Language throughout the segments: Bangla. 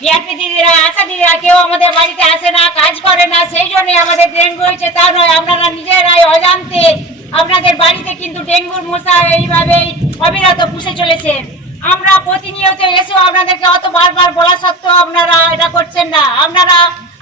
বিআরপি দিদিরা, আশা দিদিরা কেউ আমাদের বাড়িতে আসে না, কাজ করে না, সেই জন্য আমাদের ডেঙ্গু হয়েছে, তা নয়, আপনারা নিজেরাই অজান্তে আপনাদের বাড়িতে কিন্তু ডেঙ্গুর মশা এইভাবেই অবিরত পুষে চলেছেন আমরা প্রতিনিয়ত এসেও আপনাদেরকে অত বারবার বলা সত্ত্বেও আপনারা এটা করছেন না। আপনারা,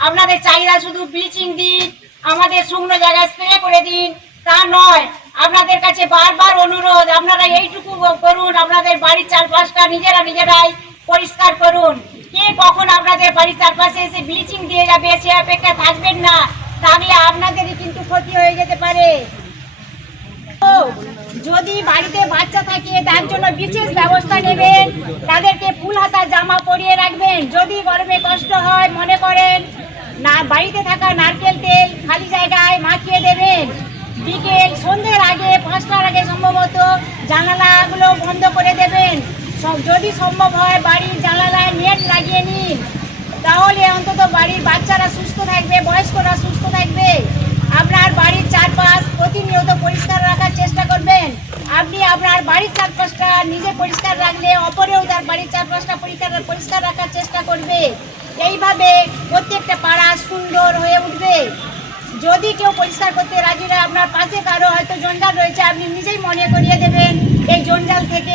আপনাদের চাহিদা শুধু ব্লিচিং দিন, আমাদের শুকনো জায়গায় স্প্রে করে দিন, তা নয়, আপনাদের কাছে বারবার অনুরোধ, আপনারা এইটুকু করুন, আপনাদের বাড়ির চারপাশটা নিজেরা নিজেরাই পরিষ্কার করুন। কে কখন আপনাদের বাড়ির চারপাশে এসে ব্লিচিং দিয়ে যাবে, সে অপেক্ষা থাকবেন না। তাহলে আপনাদেরই কিন্তু ক্ষতি হয়ে যেতে পারে। যদি বাড়িতে বাচ্চা থাকে, তার জন্য বিশেষ ব্যবস্থা নেবেন। তাদেরকে ফুল হাতা জামা পরিয়ে রাখবেন। যদি গরমে কষ্ট হয়, মনে করেন, না, বাড়িতে থাকা নারকেল তেল খালি জায়গায় মাখিয়ে দেবেন। বিকেল সন্ধ্যের আগে, পাঁচটার আগে সম্ভবত জানালাগুলো বন্ধ করে দেবেন। সব যদি সম্ভব হয়, বাড়ির জানালায় নেট লাগিয়ে নিন। তাহলে অন্তত বাড়ির বাচ্চারা সুস্থ থাকবে, বয়স্করা সুস্থ থাকবে। আপনার বাড়ির চারপাশ প্রতিনিয়ত পরিষ্কার রাখার চেষ্টা করবেন। আপনি আপনার বাড়ির চারপাশটা নিজে পরিষ্কার রাখলে অপরেও তার বাড়ির চারপাশটা পরিষ্কার পরিষ্কার রাখার চেষ্টা করবে। এইভাবে প্রত্যেকটা পাড়া সুন্দর হয়ে উঠবে। যদি কেউ পরিষ্কার করতে রাজি নয় আপনার পাশে কারও হয়তো জঞ্জাল রয়েছে, আপনি নিজেই মনে করিয়ে দেবেন, এই জঞ্জাল থেকে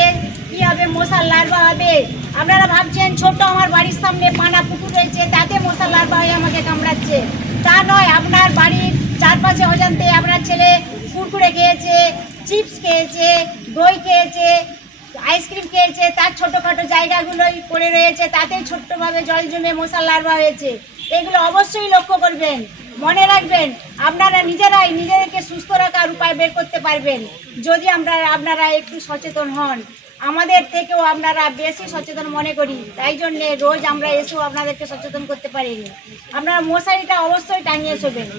মশার লার্ভা হবে। আপনারা ভাবছেন, ছোট আমার বাড়ির সামনে পানা পুকুর রয়েছে, তাতে মশার লার্ভা হয়ে আমাকে কামড়াচ্ছে। তা নয়, আপনার বাড়ির চারপাশে অজান্তে আপনার ছেলে কুরকুরে খেয়েছে, চিপস খেয়েছে, দই খেয়েছে, আইসক্রিম খেয়েছে, তার ছোটোখাটো জায়গাগুলোই পড়ে রয়েছে তাতেই ছোট্টভাবে জল জমে মশার লার্ভা হয়েছে। এগুলো অবশ্যই লক্ষ্য করবেন। মনে রাখবেন, আপনারা নিজেরাই নিজেদেরকে সুস্থ রাখার উপায় বের করতে পারবেন। যদি আমরা, আপনারা একটু সচেতন হন আমাদের থেকেও আপনারা বেশি সচেতন মনে করি। তাই জন্যে রোজ আমরা এসেও আপনাদেরকে সচেতন করতে পারিনি। আপনারা মশারিটা অবশ্যই টাঙিয়ে শোবেন।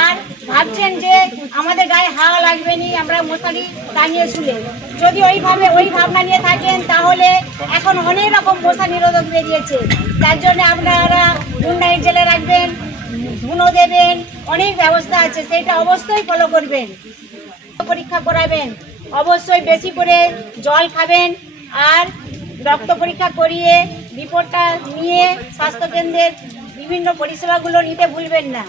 আর ভাবছেন যে আমাদের গায়ে হাওয়া লাগবে নি, আমরা মশারি টাঙিয়ে শুলে। যদি ওইভাবে, ওই ভাবনা নিয়ে থাকেন, তাহলে এখন অনেক রকম মশা নিরোধক বেরিয়েছে তার জন্য আপনারা নাইট জেলে রাখবেন, ধুনো দেবেন, অনেক ব্যবস্থা আছে, সেটা অবশ্যই ফলো করবেন। পরীক্ষা করাবেন। অবশ্যই বেশি করে জল খাবেন আর রক্ত পরীক্ষা করিয়ে রিপোর্টটা নিয়ে স্বাস্থ্যকেন্দ্রের বিভিন্ন পরিষেবাগুলো নিতে ভুলবেন না।